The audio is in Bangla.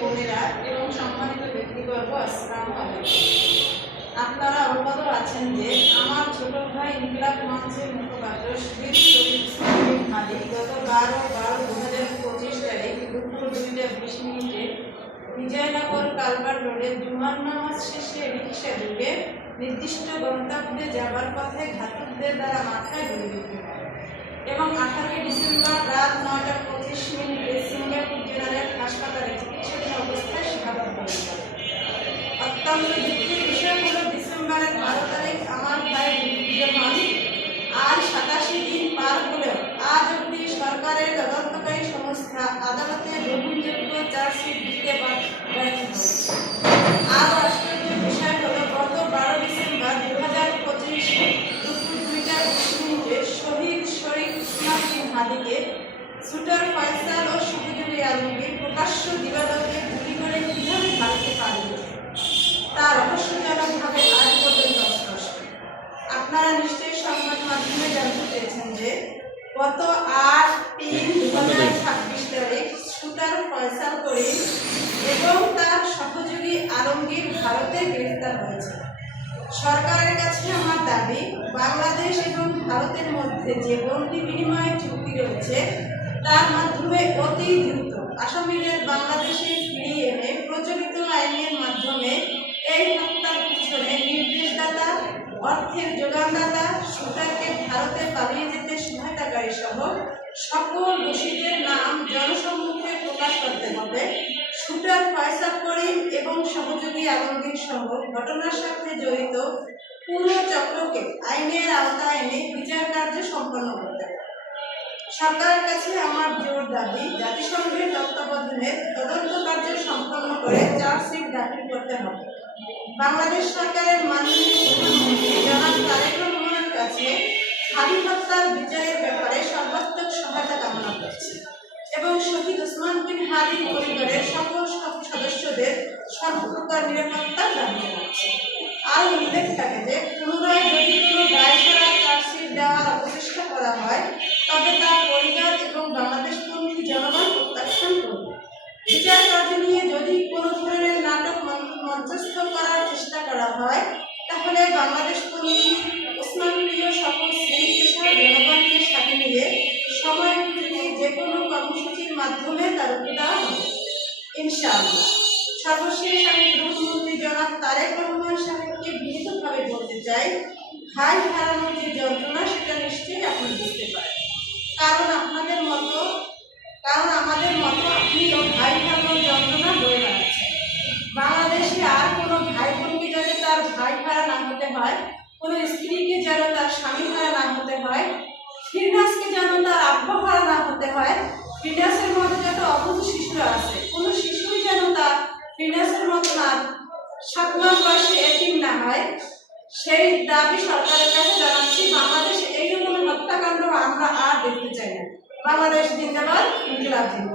বোনেরা এবং সম্মানিত ব্যক্তিবর্গ, আসসালামু আলাইকুম। আপনারা অবগত আছেন যে আমার ছোট ভাই ইনকিলাব মঞ্চের মুখপাত্র শহীদ শরীফ ইসলাম হাদি গত 12/12/2025 তারিখ দুপুর 2:20 বিজয়নগর কালভার রোডে জুমার নামাজ শেষে রিকশা যুগে নির্দিষ্ট গন্তব্যে যাবার পথে ঘাতকদের দ্বারা মাথায় গুলি বিদ্ধ হয় এবং 18 ডিসেম্বর রাত 9:25 সিঙ্গাপুর জেনারেল হাসপাতালে চিকিৎসাধীন অবস্থায় শাহাদাত বরণ করে। অত্যন্ত দুঃখের বিষয় হলো ডিসেম্বরের 12 তারিখ আমার ভাই নিহত হন। আর 87 দিন পার হলেও আজ অবধি সরকারের তদন্তকারী সংস্থা আদালতে গ্রহণযোগ্য চার্জশিট দিতে ব্যর্থ হয়েছে। আরও আশ্চর্যের বিষয় হলো গত 12 ডিসেম্বর 2025 দুপুর 2:20 শহীদ শরীফ ইসলাম হাদিকে শুটার ফয়সাল ও শহীদুল আলমগীর প্রকাশ্য দিবালোকে গুলি করে কিভাবে ভারতে পালিয়ে তা রহস্যজনকভাবে আজ পর্যন্ত অস্পষ্ট। আপনারা নিশ্চয়ই সংবাদ মাধ্যমে জানতে পেরেছেন যে গত 8/3/2026 তারিখ শুটার ফয়সাল করিম এবং তার সহযোগী আলমগীর ভারতে গ্রেফতার হয়েছে। সরকারের কাছে আমার দাবি, বাংলাদেশ এবং ভারতের মধ্যে যে বন্দি বিনিময় চুক্তি রয়েছে তার মাধ্যমে অতি দ্রুত আসামিদের বাংলাদেশে ফিরিয়ে এনে প্রচলিত আইনের মাধ্যমে এই হত্যার পিছনে নির্দেশদাতা, অর্থের যোগানদাতা, শুটারকে ভারতে পালিয়ে যেতে সহায়তাকারী সহ সকল দোষীদের নাম জনসম্মুখে প্রকাশ করতে হবে। শুটার ফয়সাল করিম এবং সহযোগী আলমগীর সহ ঘটনার সাথে জড়িত পুরো চক্রকে আইনের আওতায় এনে বিচার কার্য সম্পন্ন করতে হবে। সরকারের কাছে আমার জোর দাবি, জাতিসংঘের তত্ত্বাবধানে তদন্ত কার্য সম্পন্ন করে চার্জশিট দাখিল করতে হবে। বাংলাদেশ সরকারের মাননীয় প্রধানমন্ত্রী জনাব তারেক রহমানের কাছে হাদি হত্যার বিচারের ব্যাপারে সর্বাত্মক সহায়তা কামনা করছি এবং শহীদ ওসমান বিন হাদির পরিবারের সকল সদস্যদের সর্বপ্রকার নিরাপত্তা দাবি জানাচ্ছি। আর উল্লেখ থাকে যে পুনরায় যদি কোনো দায়সারা চার্জশিট দেওয়ার অপচেষ্টা করা হয় তবে তার পরিবার এবং বাংলাদেশপন্থী জনগণ প্রত্যাখ্যান করবে। বিচার কার্য নিয়ে যদি কোনো ধরনের নাটক মঞ্চস্থ করার চেষ্টা করা হয় তাহলে বাংলাদেশপন্থী ওসমানীয় সকল শ্রেণী পেশার জনগণকে সাথে নিয়ে সময় উপযোগী যে কোনো কর্মসূচির মাধ্যমে তার রুখে দেওয়া হবে ইনশাআল্লাহ। সর্বশেষ আমি প্রধানমন্ত্রী জনাব তারেক রহমান সাহেবকে বিনীতভাবে বলতে চাই, ভাই হারানোর যে যন্ত্রণা সেটা নিশ্চয়ই আপনি বুঝতে পারেন, কারণ আমাদের মতো আপনিও ভাই হারানোর যন্ত্রণা বয়ে বেড়াচ্ছেন। বাংলাদেশে আর কোনো ভাই বোনকে যাতে তার ভাই হারা না হতে হয়, কোনো স্ত্রীকে যেন তার স্বামী হারা না হতে হয়, ফিরনাসকে যেন তার আব্বা হারা না হতে হয়, ফিরনাসের মতো যত অবুধ শিশুরা আছে কোনো শিশুই যেন তার ফিরনাসের মতো না 7 মাস বয়সে এতিম না হয়, সেই দাবি সরকারের কাছে জানাচ্ছি। বাংলাদেশে এই রকমের হত্যাকাণ্ড আমরা আর দেখতে চাই না। বাংলাদেশ জিন্দাবাদ, ইনকিলাব জিন্দাবাদ।